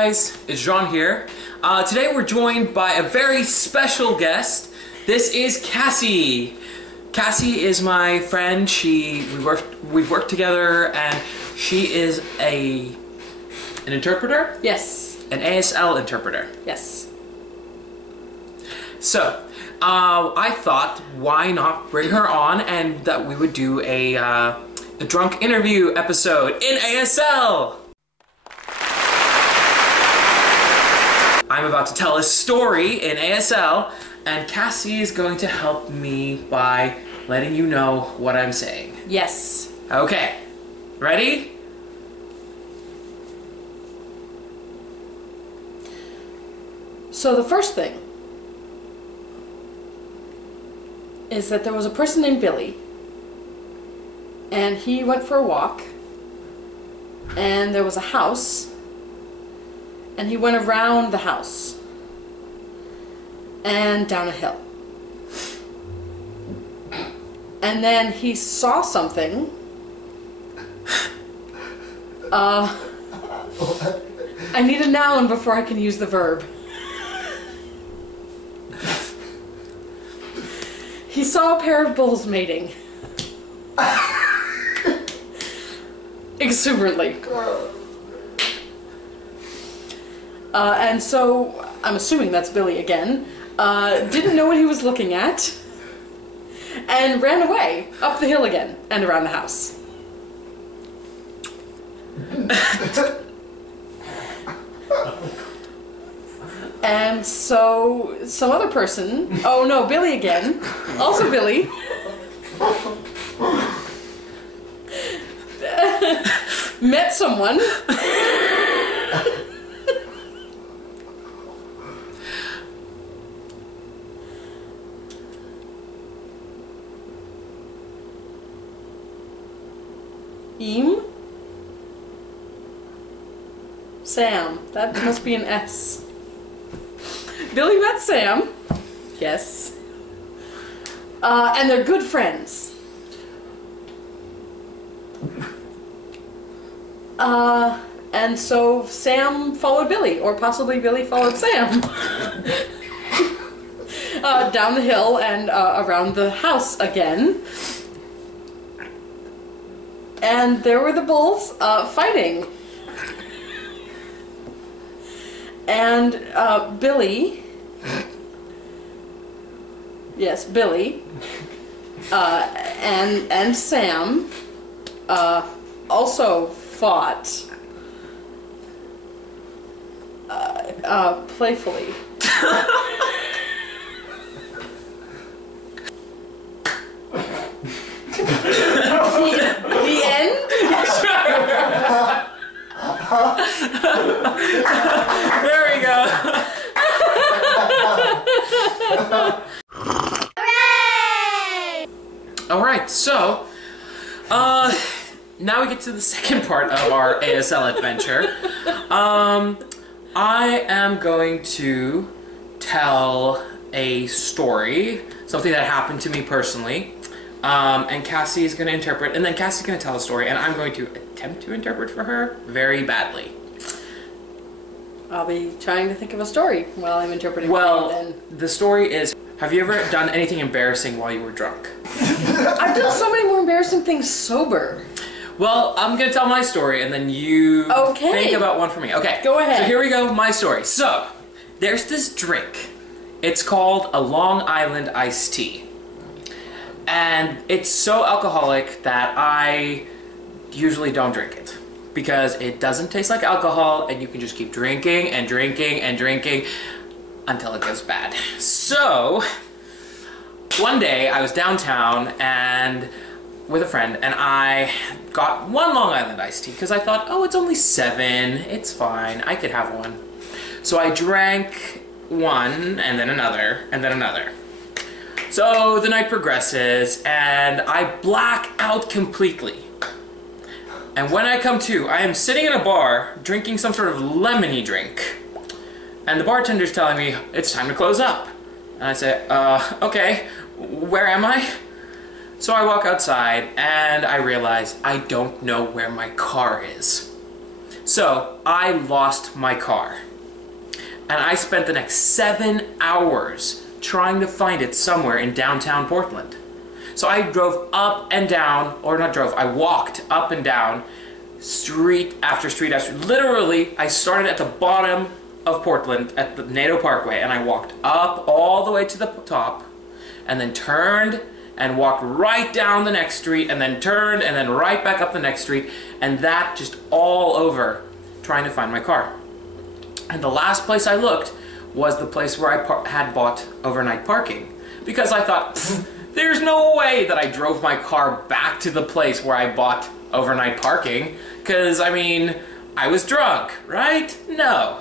guys, it's Jean here. Today we're joined by a very special guest. This is Kassie. Kassie is my friend. We've worked together, and she is an interpreter? Yes. An ASL interpreter. Yes. So, I thought, why not bring her on and that we would do a drunk interview episode in ASL. I'm about to tell a story in ASL, and Kassie is going to help me by letting you know what I'm saying. Yes. Okay. Ready? So the first thing is that there was a person named Billy, and he went for a walk, and there was a house, and he went around the house and down a hill. And then he saw something. I need a noun before I can use the verb. He saw a pair of bulls mating. Exuberantly. And so, I'm assuming that's Billy again, didn't know what he was looking at, and ran away up the hill again and around the house. And so, some other person, oh no, Billy again, also Billy, met someone. Sam. That must be an S. Billy met Sam. Yes. And they're good friends. And so Sam followed Billy, or possibly Billy followed Sam. Down the hill and around the house again. And there were the bulls fighting. And Billy, yes, Billy, and Sam also fought playfully. The end? There we go. Hooray! Alright, so, now we get to the second part of our ASL adventure. I am going to tell a story, something that happened to me personally, and Kassie is going to interpret, and then Kassie's going to tell a story, and I'm going to attempt to interpret for her very badly. I'll be trying to think of a story while I'm interpreting. Well, then. The story is, have you ever done anything embarrassing while you were drunk? I've done so many more embarrassing things sober. Well, I'm going to tell my story, and then you think about one for me. Okay, go ahead. So here we go, my story. So, there's this drink. It's called a Long Island iced tea. And it's so alcoholic that I usually don't drink it, because it doesn't taste like alcohol, and you can just keep drinking and drinking and drinking until it goes bad. So, one day I was downtown and with a friend, and I got one Long Island iced tea because I thought, oh, it's only 7, it's fine, I could have one. So I drank one, and then another, and then another. So the night progresses, and I black out completely. And when I come to, I am sitting in a bar drinking some sort of lemony drink. And the bartender's telling me, it's time to close up. And I say, okay, where am I? So I walk outside and I realize I don't know where my car is. So I lost my car. And I spent the next 7 hours trying to find it somewhere in downtown Portland. So I drove up and down, or not drove, I walked up and down street after street after street. Literally, I started at the bottom of Portland at the NATO Parkway, and I walked up all the way to the top, and then turned and walked right down the next street, and then turned and then right back up the next street, and that just all over trying to find my car. And the last place I looked was the place where I had bought overnight parking, because I thought, there's no way that I drove my car back to the place where I bought overnight parking, because, I mean, I was drunk, right? No.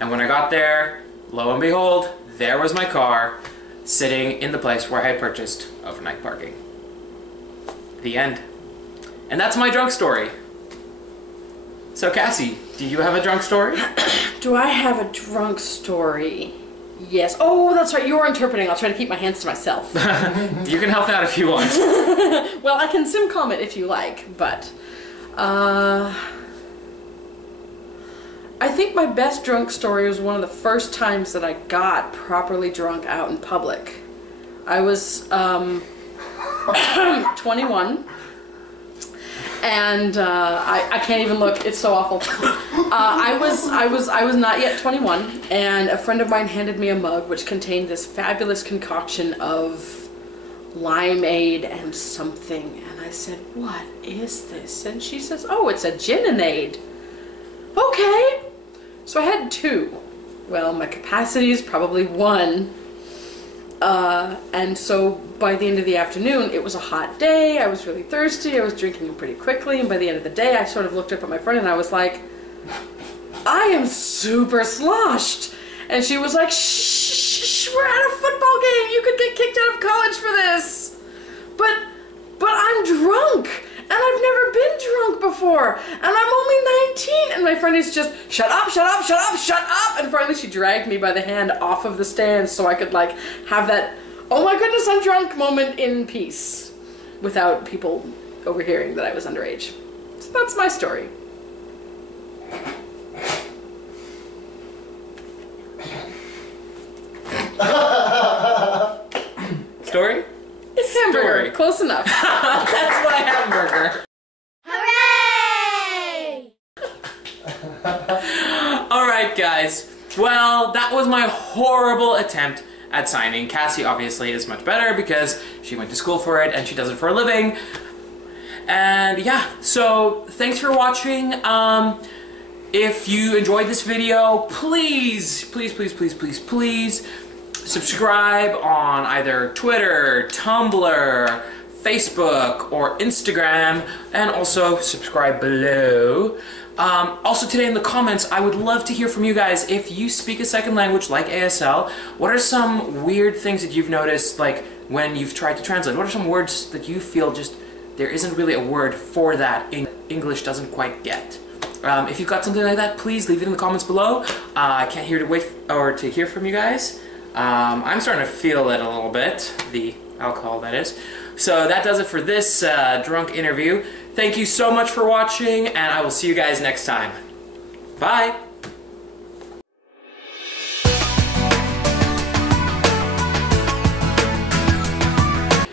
And when I got there, lo and behold, there was my car sitting in the place where I had purchased overnight parking. The end. And that's my drunk story. So Cassie, do you have a drunk story? Do I have a drunk story? Yes. Oh, that's right. You're interpreting. I'll try to keep my hands to myself. You can help out if you want. Well, I can sim comment if you like, but I think my best drunk story was one of the first times that I got properly drunk out in public. I was 21. And I can't even look. It's so awful. I was not yet 21, and a friend of mine handed me a mug which contained this fabulous concoction of limeade and something. And I said, "What is this?" And she says, "Oh, it's a gin-ade." Okay. So I had 2. Well, my capacity is probably 1. And so by the end of the afternoon, it was a hot day, I was really thirsty, I was drinking pretty quickly, and by the end of the day, I sort of looked up at my friend and I was like, I am super sloshed. And she was like, shh, we're at a football game, you could get kicked out of college for this. But I'm drunk, and I've never been drunk before, and I'm only 19, and my friend is just, shut up, shut up, shut up, shut up, and finally she dragged me by the hand off of the stand so I could, like, have that, oh my goodness, I'm drunk moment in peace, without people overhearing that I was underage. So that's my story. Story? It's hamburger. Story. Close enough. That's my hamburger. Hooray! Alright guys, well that was my horrible attempt at signing. Cassie obviously is much better because she went to school for it and she does it for a living. And yeah, so thanks for watching. If you enjoyed this video, please subscribe on either Twitter, Tumblr, Facebook, or Instagram, and also subscribe below. Also today in the comments, I would love to hear from you guys. If you speak a second language like ASL, what are some weird things that you've noticed, like when you've tried to translate? What are some words that you feel just there isn't really a word for that English doesn't quite get? If you've got something like that, please leave it in the comments below. I can't hear from you guys. I'm starting to feel it a little bit, the alcohol that is. So that does it for this drunk interview. Thank you so much for watching, and I will see you guys next time. Bye!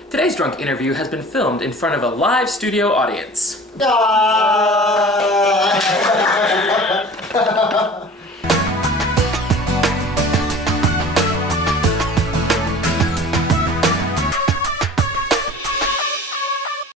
Today's drunk interview has been filmed in front of a live studio audience.